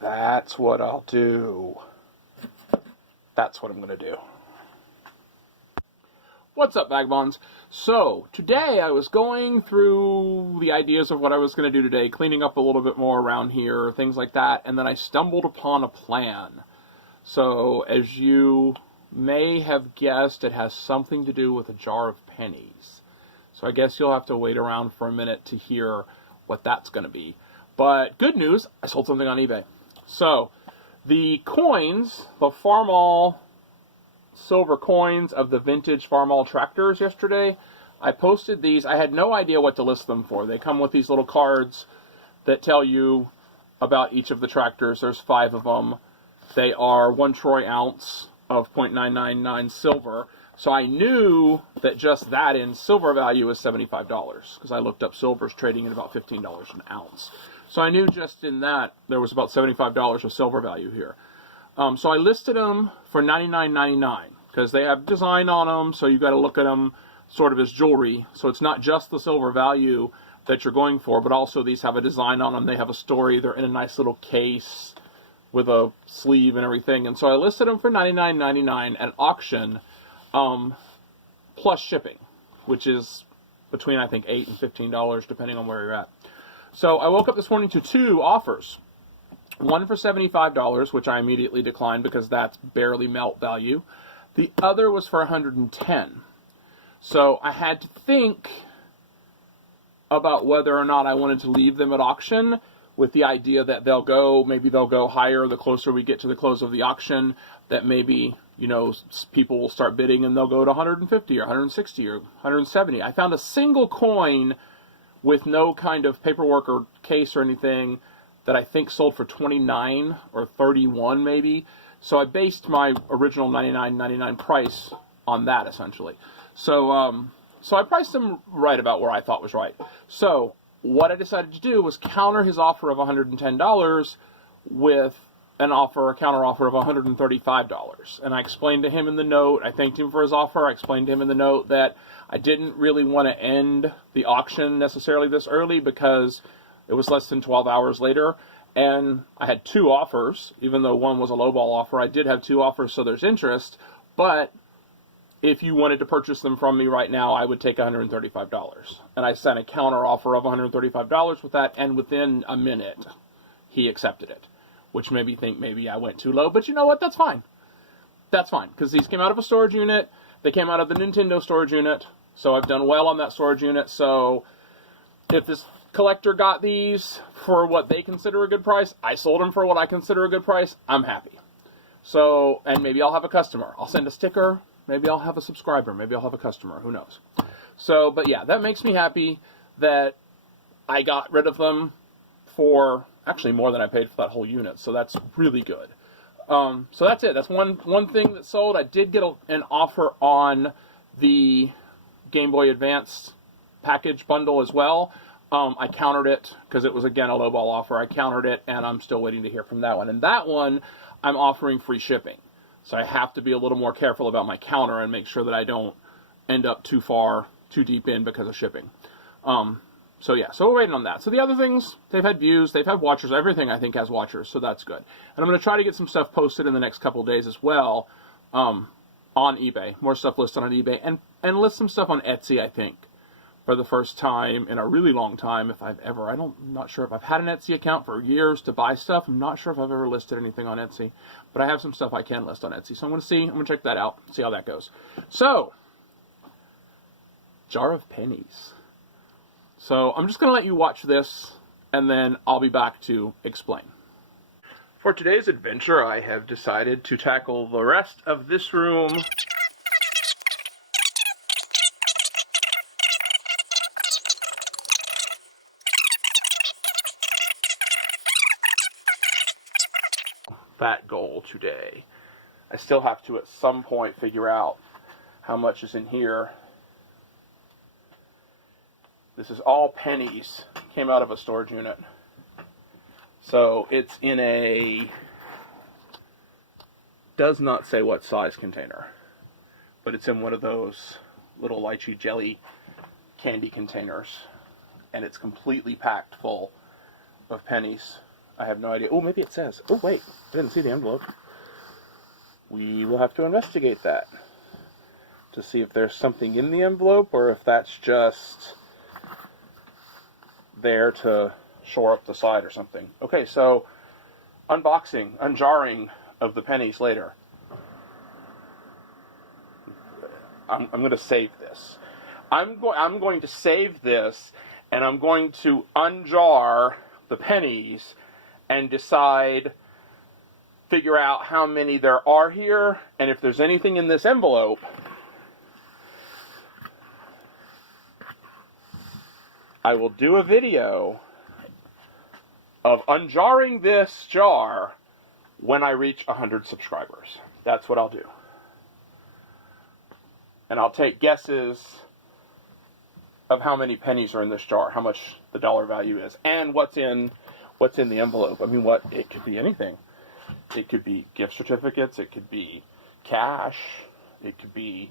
That's what I'll do. That's what I'm going to do. What's up, Vagabonds? So, today I was going through the ideas of what I was going to do today, cleaning up a little bit more around here, things like that, and then I stumbled upon a plan. So, as you may have guessed, it has something to do with a jar of pennies. So I guess you'll have to wait around for a minute to hear what that's going to be. But good news, I sold something on eBay. So, the coins, the Farmall silver coins of the vintage Farmall tractors yesterday, I posted these. I had no idea what to list them for. They come with these little cards that tell you about each of the tractors. There's 5 of them. They are 1 troy ounce of 0.999 silver. So I knew that just that in silver value is $75 because I looked up silver's trading at about $15 an ounce. So I knew just in that there was about $75 of silver value here. So I listed them for $99.99 because they have design on them, so you've got to look at them sort of as jewelry. So it's not just the silver value that you're going for, but also these have a design on them. They have a story. They're in a nice little case with a sleeve and everything. And so I listed them for $99.99 at auction, plus shipping, which is between, I think, $8 and $15, depending on where you're at. So I woke up this morning to 2 offers. One for $75, which I immediately declined because that's barely melt value. The other was for $110. So I had to think about whether or not I wanted to leave them at auction with the idea that maybe they'll go higher the closer we get to the close of the auction, that maybe, people will start bidding and they'll go to 150 or 160 or 170. I found a single coin with no kind of paperwork or case or anything that I think sold for $29 or $31 maybe. So I based my original $99.99 price on that essentially. So I priced them right about where I thought was right. So what I decided to do was counter his offer of $110 with a counter offer of $135. And I explained to him in the note, I thanked him for his offer, I explained to him in the note that I didn't really want to end the auction necessarily this early because it was less than 12 hours later, and I had 2 offers. Even though one was a lowball offer, I did have 2 offers, so there's interest. But if you wanted to purchase them from me right now, I would take $135. And I sent a counter offer of $135 with that, and within a minute, he accepted it, which made me think maybe I went too low. But you know what? That's fine. That's fine, because these came out of a storage unit. They came out of the Nintendo storage unit, so I've done well on that storage unit. So if this collector got these for what they consider a good price, I sold them for what I consider a good price, I'm happy. So, and maybe I'll have a customer. I'll send a sticker, maybe I'll have a subscriber, maybe I'll have a customer, who knows. So, but yeah, that makes me happy that I got rid of them for actually more than I paid for that whole unit, so that's really good. So that's it. That's one thing that sold. I did get an offer on the Game Boy Advance package bundle as well. I countered it because it was, again, a lowball offer. I countered it, and I'm still waiting to hear from that one. And that one, I'm offering free shipping. So I have to be a little more careful about my counter and make sure that I don't end up too deep in because of shipping. So yeah, so we're waiting on that. So the other things, they've had views, they've had watchers. Everything, I think, has watchers, so that's good. And I'm going to try to get some stuff posted in the next couple of days as well on eBay. More stuff listed on eBay. And list some stuff on Etsy, I think, for the first time in a really long time, if I've ever. I'm not sure if I've had an Etsy account for years to buy stuff. I'm not sure if I've ever listed anything on Etsy, but I have some stuff I can list on Etsy. So I'm going to check that out, see how that goes. So, jar of pennies. So I'm just going to let you watch this, and then I'll be back to explain. For today's adventure, I have decided to tackle the rest of this room that goal today. I still have to at some point figure out how much is in here. This is all pennies, came out of a storage unit. So it's in a, does not say what size container, but it's in one of those little lychee jelly candy containers, and it's completely packed full of pennies. I have no idea. Oh, maybe it says. Oh, wait. I didn't see the envelope. We will have to investigate that to see if there's something in the envelope or if that's just there to shore up the side or something. Okay, so unboxing, unjarring of the pennies later. I'm going to save this. I'm going to save this, and I'm going to unjar the pennies and figure out how many there are here, and if there's anything in this envelope, I will do a video of unjarring this jar when I reach 100 subscribers. That's what I'll do. And I'll take guesses of how many pennies are in this jar, how much the dollar value is, and what's in the envelope. I mean, it could be anything. It could be gift certificates, it could be cash, it could be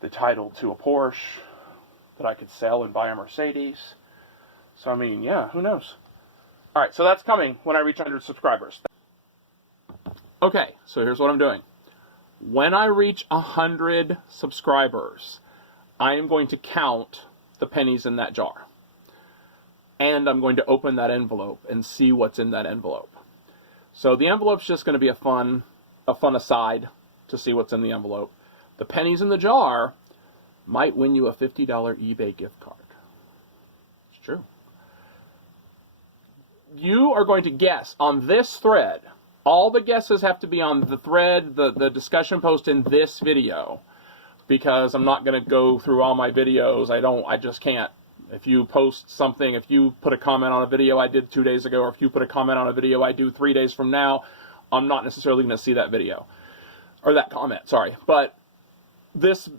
the title to a Porsche that I could sell and buy a Mercedes. So, I mean, yeah, who knows? All right, so that's coming when I reach 100 subscribers. Okay, so here's what I'm doing. When I reach 100 subscribers, I am going to count the pennies in that jar. And I'm going to open that envelope and see what's in that envelope. So the envelope's just going to be a fun aside to see what's in the envelope. The pennies in the jar might win you a $50 eBay gift card. It's true. You are going to guess on this thread. All the guesses have to be on the thread, the discussion post in this video, because I'm not going to go through all my videos. I just can't. If you post something, if you put a comment on a video I did 2 days ago, or if you put a comment on a video I do 3 days from now, I'm not necessarily going to see that video, or that comment, sorry. But this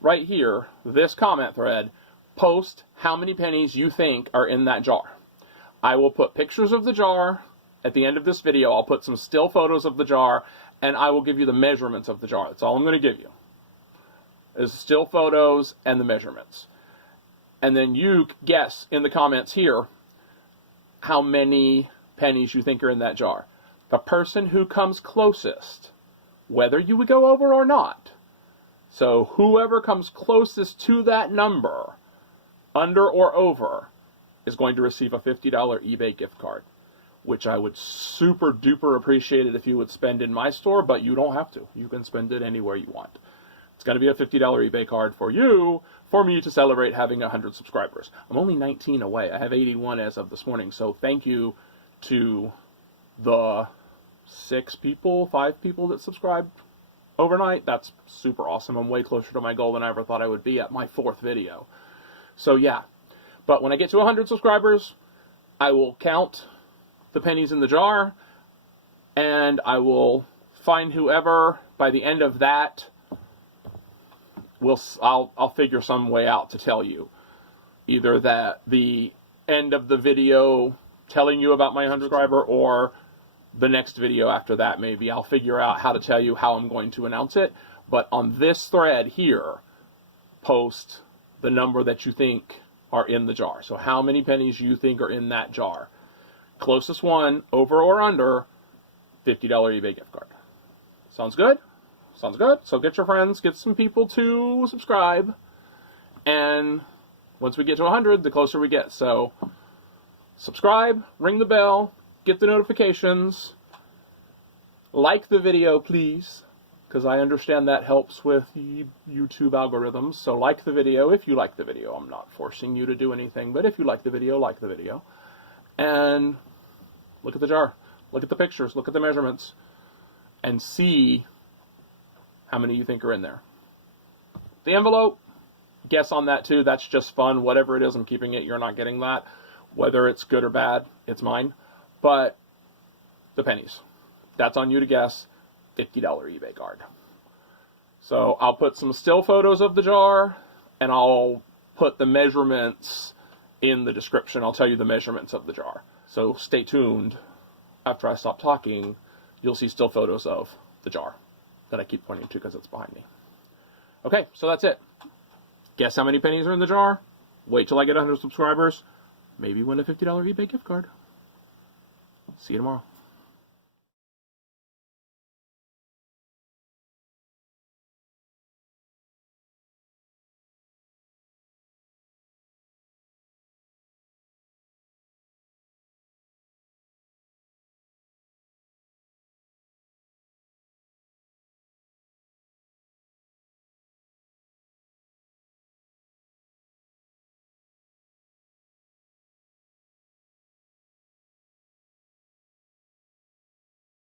right here, this comment thread, post how many pennies you think are in that jar. I will put pictures of the jar. At the end of this video, I'll put some still photos of the jar, and I will give you the measurements of the jar. That's all I'm going to give you, is still photos and the measurements. And then you guess in the comments here how many pennies you think are in that jar. The person who comes closest, whether you would go over or not, so whoever comes closest to that number, under or over, is going to receive a $50 eBay gift card, which I would super duper appreciate it if you would spend in my store, but you don't have to. You can spend it anywhere you want. It's going to be a $50 eBay card for you, for me to celebrate having 100 subscribers. I'm only 19 away. I have 81 as of this morning, so thank you to the 5 people that subscribed overnight. That's super awesome. I'm way closer to my goal than I ever thought I would be at my 4th video. So yeah, but when I get to 100 subscribers, I will count the pennies in the jar, and I will find whoever by the end of that. I'll figure some way out to tell you, either that the end of the video telling you about my 100 subscriber, or the next video after that. Maybe I'll figure out how to tell you how I'm going to announce it. But on this thread here, post the number that you think are in the jar. So how many pennies you think are in that jar. Closest one, over or under, $50 eBay gift card. Sounds good? Sounds good. So get your friends, get some people to subscribe, and once we get to 100, the closer we get. So subscribe, ring the bell, get the notifications, like the video, please, because I understand that helps with YouTube algorithms. So like the video if you like the video. I'm not forcing you to do anything, but if you like the video, like the video. And look at the jar, look at the pictures, look at the measurements, and see how many you think are in there. The envelope, guess on that too. That's just fun. Whatever it is, I'm keeping it. You're not getting that. Whether it's good or bad, it's mine. But the pennies, that's on you to guess. $50 eBay card. So I'll put some still photos of the jar, and I'll put the measurements in the description. I'll tell you the measurements of the jar. So stay tuned. After I stop talking, you'll see still photos of the jar that I keep pointing to because it's behind me. Okay, so that's it. Guess how many pennies are in the jar? Wait till I get 100 subscribers. Maybe win a $50 eBay gift card. See you tomorrow.